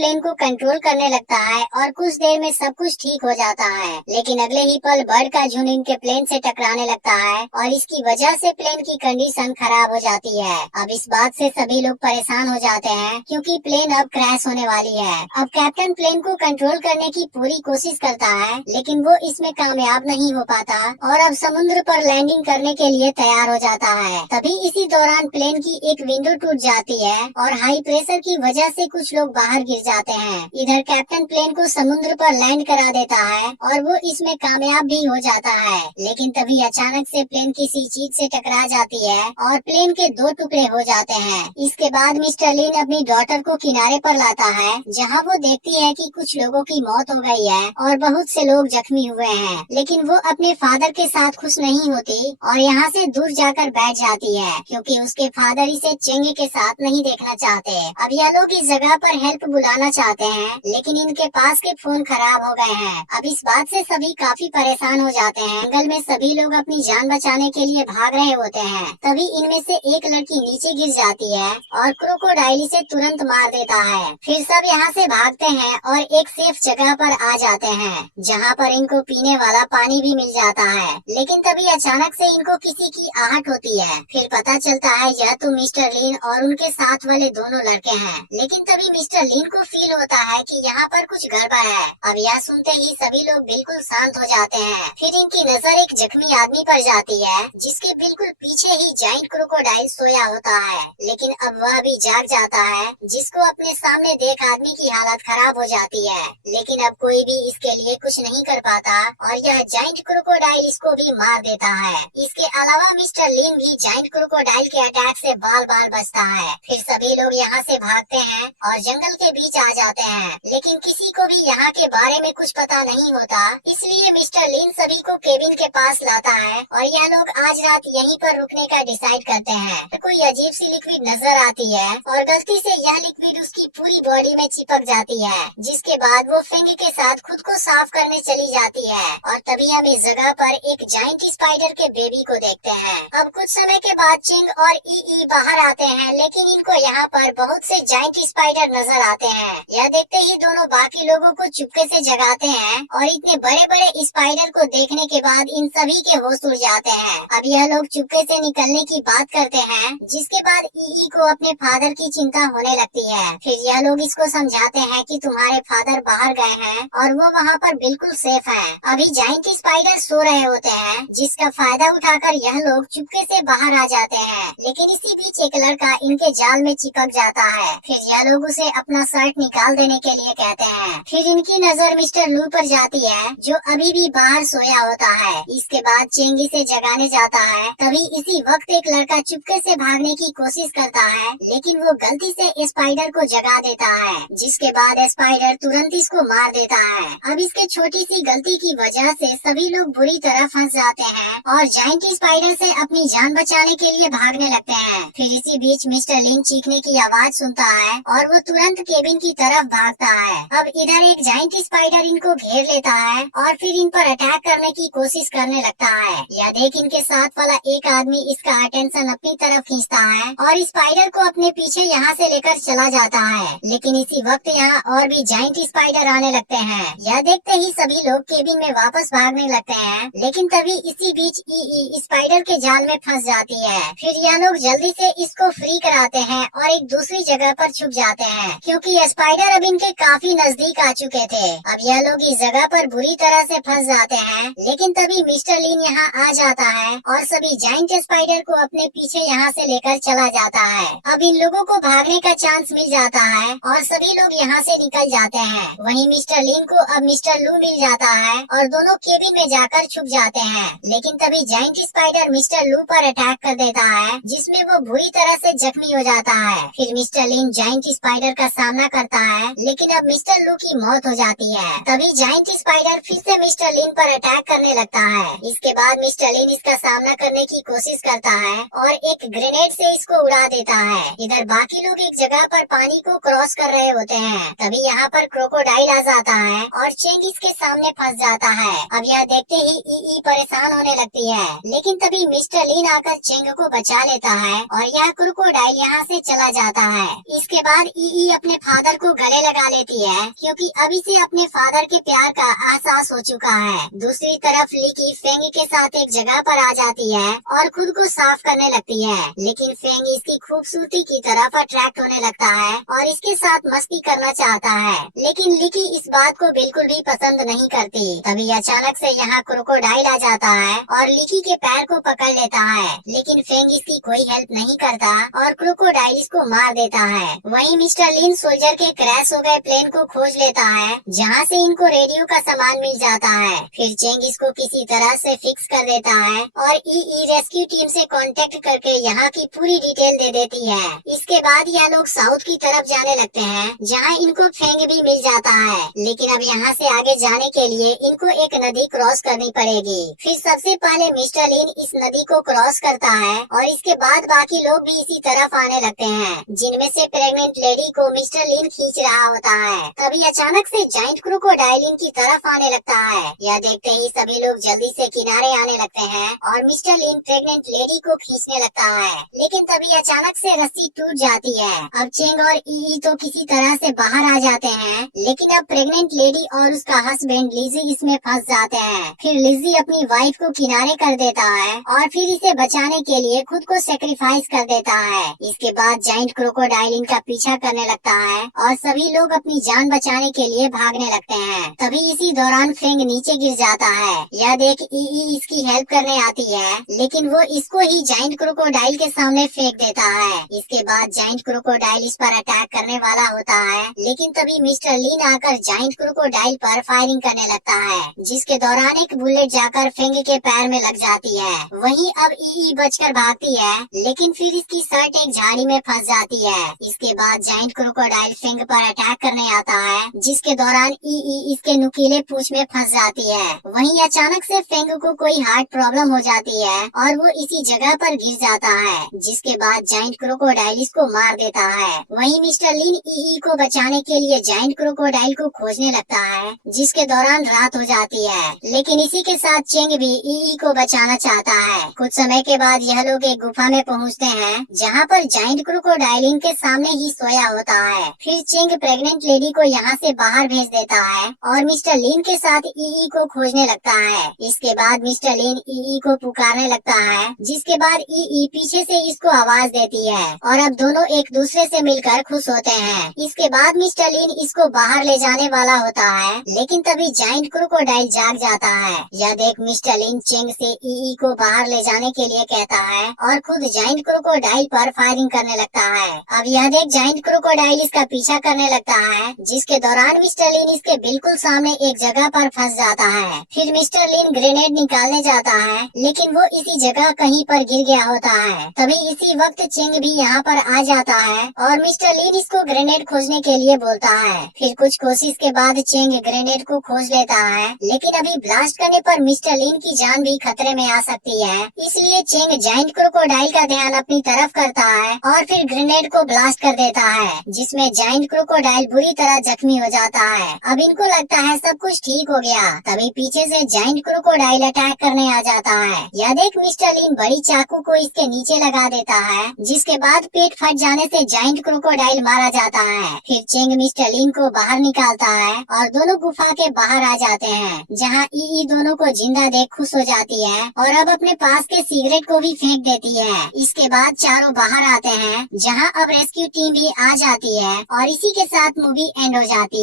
Plane को control करने लगता है और कुछ देर में सब कुछ ठीक हो जाता है। लेकिन अगले ही पल बर्ड का झुंड इनके प्लेन से टकराने लगता है और इसकी वजह से प्लेन की कंडीशन खराब हो जाती है। अब इस बात से सभी लोग परेशान हो जाते हैं क्योंकि प्लेन अब क्रैश होने वाली है। अब कैप्टन प्लेन को कंट्रोल करने की पूरी कोशिश करता है लेकिन वो इसमें कामयाब नहीं हो पाता और अब समुद्र पर लैंडिंग करने के लिए तैयार हो जाता है। तभी इसी दौरान प्लेन की एक विंडो टूट जाती है और हाई प्रेशर की वजह से कुछ लोग बाहर गिर जाते हैं। इधर कैप्टन प्लेन को समुद्र पर लैंड करा देता है और वो इसमें कामयाब भी हो जाता है। लेकिन तभी अचानक से प्लेन किसी चीज से टकरा जाती है और प्लेन के दो टुकड़े हो जाते हैं। इसके बाद मिस्टर लिन अपनी डॉटर को किनारे पर लाता है जहाँ वो देखती है कि कुछ लोगों की मौत हो गई है और बहुत से लोग जख्मी हुए हैं। लेकिन वो अपने फादर के साथ खुश नहीं होती और यहाँ से दूर जाकर बैठ जाती है क्योंकि उसके फादर इसे चेंगी के साथ नहीं देखना चाहते। अब यह लोग इस जगह पर हेल्प बुलाना चाहते हैं लेकिन इनके पास के फोन खराब हो गए हैं। अब इस बात से सभी काफी परेशान हो जाते हैं। जंगल में सभी लोग अपनी जान बचाने के लिए भाग रहे होते हैं। तभी इनमें से एक लड़की नीचे गिर जाती है और क्रोकोडाइल इसे तुरंत मार देता है। फिर सब यहाँ से भागते हैं और एक सेफ जगह पर आ जाते हैं जहाँ पर इनको पीने वाला पानी भी मिल जाता है। लेकिन तभी अचानक से इनको किसी की आहट होती है। फिर पता चलता है यह तो मिस्टर लिन और उनके साथ वाले दोनों लड़के हैं। लेकिन तभी मिस्टर लिन को फील होता है कि यहाँ पर कुछ गड़बड़ है। अब यह सुनते ही सभी लोग बिल्कुल शांत हो जाते हैं। फिर इनकी नजर एक जख्मी आदमी पर जाती है जिसके बिल्कुल पीछे ही जाइंट क्रोकोडाइल सोया होता है। लेकिन अब वह भी जाग जाता है जिसको अपने सामने देख आदमी की हालत खराब हो जाती है। लेकिन अब कोई भी इसके लिए कुछ नहीं कर पाता और यह जाइंट क्रोकोडाइल इसको भी मार देता है। इसके अलावा मिस्टर लिन भी जाइंट क्रोकोडाइल के अटैक से बाल बाल बचता है। फिर सभी लोग यहाँ से भागते हैं और जंगल के बीच आ जाते हैं। लेकिन किसी को भी यहाँ के बारे में कुछ पता नहीं होता, इसलिए मिस्टर लिन सभी को केबिन के पास लाता है और यह लोग आज रात यहीं पर रुकने का डिसाइड करते हैं। तो कोई अजीब सी लिक्विड नजर आती है और गलती से यह लिक्विड उसकी पूरी बॉडी में चिपक जाती है, जिसके बाद वो फिंग के साथ खुद को साफ करने चली जाती है। और तभी हम इस जगह पर एक जाइंट स्पाइडर के बेबी को देखते हैं। अब कुछ समय के बाद चिंग और ई बाहर आते हैं लेकिन इनको यहाँ पर बहुत से जाइंट स्पाइडर नजर आते हैं। यह देखते ही दोनों बाकी लोगों को चुपके से जगाते हैं और इतने बड़े बड़े स्पाइडर को देखने के बाद इन सभी के होश उड़ जाते हैं। अब यह लोग चुपके से निकलने की बात करते हैं जिसके बाद ई को अपने फादर की चिंता होने लगती है। फिर यह लोग इसको समझाते हैं कि तुम्हारे फादर बाहर गए हैं और वो वहाँ पर बिल्कुल सेफ है। अभी जाइंट स्पाइडर सो रहे होते हैं जिसका फायदा उठाकर यह लोग चुपके से बाहर आ जाते हैं। लेकिन इसी बीच एक लड़का इनके जाल में चिपक जाता है। फिर यह लोग उसे अपना शर्ट निकाल देने के लिए कहते हैं। फिर इनकी नजर मिस्टर लू पर जाती है जो अभी भी बाहर सोया होता है। इसके बाद चेंगी से जगाने जाता है। तभी इसी वक्त एक लड़का चुपके से भागने की कोशिश करता है लेकिन वो गलती से स्पाइडर को जगा देता है, जिसके बाद स्पाइडर तुरंत इसको मार देता है। अब इसके छोटी सी गलती की वजह से सभी लोग बुरी तरह फंस जाते हैं और जाइंट स्पाइडर से अपनी जान बचाने के लिए भागने लगते हैं। फिर इसी बीच मिस्टर लिन चीखने की आवाज सुनता है और वो तुरंत केबिन की तरफ भागता है। अब इधर एक जाइंट स्पाइडर इनको घेर लेता है और फिर इन पर अटैक करने की कोशिश करने लगता है। यह देख इनके साथ वाला एक आदमी इसका अटेंशन अपनी तरफ खींचता है और स्पाइडर को अपने पीछे यहाँ से लेकर चला जाता है। लेकिन इसी वक्त यहाँ और भी जाइंट स्पाइडर आने लगते हैं। यह देखते ही सभी लोग केबिन में वापस भागने लगते हैं। लेकिन तभी इसी बीच ई स्पाइडर के जाल में फंस जाती है। फिर यह लोग जल्दी से इसको फ्री कराते हैं और एक दूसरी जगह पर छुप जाते हैं क्योंकि स्पाइडर अब इनके काफी नजदीक आ चुके थे। अब यह लोग इस जगह पर बुरी तरह से फंस जाते हैं। लेकिन तभी मिस्टर लिन यहाँ आ जाता है और सभी जाइंट स्पाइडर को अपने पीछे यहाँ से लेकर चला जाता है। अब इन लोगों को भागने का चांस मिल जाता है और सभी लोग यहाँ से निकल जाते हैं। वहीं मिस्टर लिन को अब मिस्टर लू मिल जाता है और दोनों केबिन में जाकर छुप जाते हैं। लेकिन तभी जाइंट स्पाइडर मिस्टर लू पर अटैक कर देता है जिसमें वो बुरी तरह से जख्मी हो जाता है। फिर मिस्टर लिन जाइंट स्पाइडर का सामना करता है लेकिन अब मिस्टर लू की मौत हो जाती है। तभी जाइंट स्पाइडर फिर से मिस्टर लिन पर अटैक करने लगता है। इसके बाद मिस्टर लिन इसका सामना करने की कोशिश करता है और एक ग्रेनेड से इसको उड़ा देता है। इधर बाकी लोग एक जगह पर पानी को क्रॉस कर रहे होते हैं। तभी यहाँ पर क्रोकोडाइल आ जाता है और चेंग इसके सामने फंस जाता है। अब यह देखते ही ई परेशान होने लगती है। लेकिन तभी मिस्टर लिन आकर चेंग को बचा लेता है और यह क्रोकोडाइल यहाँ से चला जाता है। इसके बाद ई अपने फादर फादर को गले लगा लेती है क्योंकि अब इसे अपने फादर के प्यार का एहसास हो चुका है। दूसरी तरफ लिकी फेंग के साथ एक जगह पर आ जाती है और खुद को साफ करने लगती है, लेकिन फेंग इसकी खूबसूरती की तरफ अट्रैक्ट होने लगता है और इसके साथ मस्ती करना चाहता है, लेकिन लिकी इस बात को बिल्कुल भी पसंद नहीं करती। तभी अचानक से यहाँ क्रोकोडाइल आ जाता है और लिकी के पैर को पकड़ लेता है, लेकिन फेंग इसकी कोई हेल्प नहीं करता और क्रोकोडाइल इसको मार देता है। वहीं मिस्टर लिन सोल्जर के क्रैश हो गए प्लेन को खोज लेता है, जहाँ से इनको रेडियो का सामान मिल जाता है। फिर चेंग इसको किसी तरह से फिक्स कर देता है और ई रेस्क्यू टीम से कांटेक्ट करके यहाँ की पूरी डिटेल दे देती है। इसके बाद यह लोग साउथ की तरफ जाने लगते हैं, जहाँ इनको फेंग भी मिल जाता है, लेकिन अब यहाँ से आगे जाने के लिए इनको एक नदी क्रॉस करनी पड़ेगी। फिर सबसे पहले मिस्टर लिन इस नदी को क्रॉस करता है और इसके बाद बाकी लोग भी इसी तरफ आने लगते हैं, जिनमें से प्रेग्नेंट लेडी को मिस्टर लिन खींच रहा होता है। तभी अचानक से जाइंट क्रोकोडाइल इनकी तरफ आने लगता है। यह देखते ही सभी लोग जल्दी से किनारे आने लगते हैं और मिस्टर लिन प्रेग्नेंट लेडी को खींचने लगता है, लेकिन तभी अचानक से रस्सी टूट जाती है। अब चेंग और ई तो किसी तरह से बाहर आ जाते हैं, लेकिन अब प्रेग्नेंट लेडी और उसका हस्बैंड लिजी इसमें फंस जाते हैं। फिर लिजी अपनी वाइफ को किनारे कर देता है और फिर इसे बचाने के लिए खुद को सेक्रीफाइस कर देता है। इसके बाद जाइंट क्रोकोडाइल इनका पीछा करने लगता है और सभी लोग अपनी जान बचाने के लिए भागने लगते हैं। तभी इसी दौरान फेंग नीचे गिर जाता है। यह देख ई इसकी हेल्प करने आती है, लेकिन वो इसको ही जाइंट क्रोकोडाइल के सामने फेंक देता है। इसके बाद जाइंट क्रोकोडाइल इस पर अटैक करने वाला होता है, लेकिन तभी मिस्टर लिन आकर जाइंट क्रोकोडाइल पर फायरिंग करने लगता है, जिसके दौरान एक बुलेट जाकर फेंग के पैर में लग जाती है। वहीं अब ई बचकर भागती है, लेकिन फिर इसकी शर्ट एक झाड़ी में फंस जाती है। इसके बाद जाइंट क्रोकोडाइल फेंग पर अटैक करने आता है, जिसके दौरान ई इसके नुकीले पूंछ में फंस जाती है। वहीं अचानक से फेंग को कोई हार्ट प्रॉब्लम हो जाती है और वो इसी जगह पर गिर जाता है, जिसके बाद जाइंट क्रोकोडाइल इसको मार देता है। वहीं मिस्टर लिन ई को बचाने के लिए जाइंट क्रोकोडाइल को खोजने लगता है, जिसके दौरान रात हो जाती है, लेकिन इसी के साथ चेंग भी ई को बचाना चाहता है। कुछ समय के बाद यह लोग एक गुफा में पहुंचते हैं, जहां पर जाइंट क्रोकोडाइल इनके सामने ही सोया होता है। फिर चेंग प्रेग्नेंट लेडी को यहाँ से बाहर भेज देता है और मिस्टर लिन के साथ ई को खोजने लगता है। इसके बाद मिस्टर लिन ई को पुकारने लगता है, जिसके बाद ई पीछे से इसको आवाज देती है और अब दोनों एक दूसरे से मिलकर खुश होते हैं। इसके बाद मिस्टर लिन इसको बाहर ले जाने वाला होता है, लेकिन तभी जाइंट क्रोकोडाइल जाग जाता है। यह देख मिस्टर लिन चेंग से ई को बाहर ले जाने के लिए कहता है और खुद जाइंट क्रोकोडाइल पर फायरिंग करने लगता है। अब यह देख जाइंट क्रोकोडाइल इसका पीछा करने लगता है, जिसके दौरान मिस्टर लिन इसके बिल्कुल सामने एक जगह पर फंस जाता है। फिर मिस्टर लिन ग्रेनेड निकालने जाता है, लेकिन वो इसी जगह कहीं पर गिर गया होता है। तभी इसी वक्त चेंग भी यहाँ पर आ जाता है और मिस्टर लिन इसको ग्रेनेड खोजने के लिए बोलता है। फिर कुछ कोशिश के बाद चेंग ग्रेनेड को खोज लेता है, लेकिन अभी ब्लास्ट करने पर मिस्टर लिन की जान भी खतरे में आ सकती है। इसलिए चेंग जाइंट क्रोकोडाइल का ध्यान अपनी तरफ करता है और फिर ग्रेनेड को ब्लास्ट कर देता है, जिसमें जाइंट क्रोकोडाइल बुरी तरह जख्मी हो जाता है। अब इनको लगता है सब कुछ ठीक हो गया। तभी पीछे से जाइंट क्रोकोडाइल अटैक करने आ जाता है। यह देख मिस्टर लिन बड़ी चाकू को इसके नीचे लगा देता है, जिसके बाद पेट फट जाने से जाइंट क्रोकोडाइल मारा जाता है। फिर चेंग मिस्टर लिन को बाहर निकालता है और दोनों गुफा के बाहर आ जाते हैं, जहाँ ई दोनों को जिंदा देख खुश हो जाती है और अब अपने पास के सिगरेट को भी फेंक देती है। इसके बाद चारों बाहर आते हैं, जहाँ अब रेस्क्यू टीम भी आ जाती है और इसी के साथ मूवी एंड हो जाती है।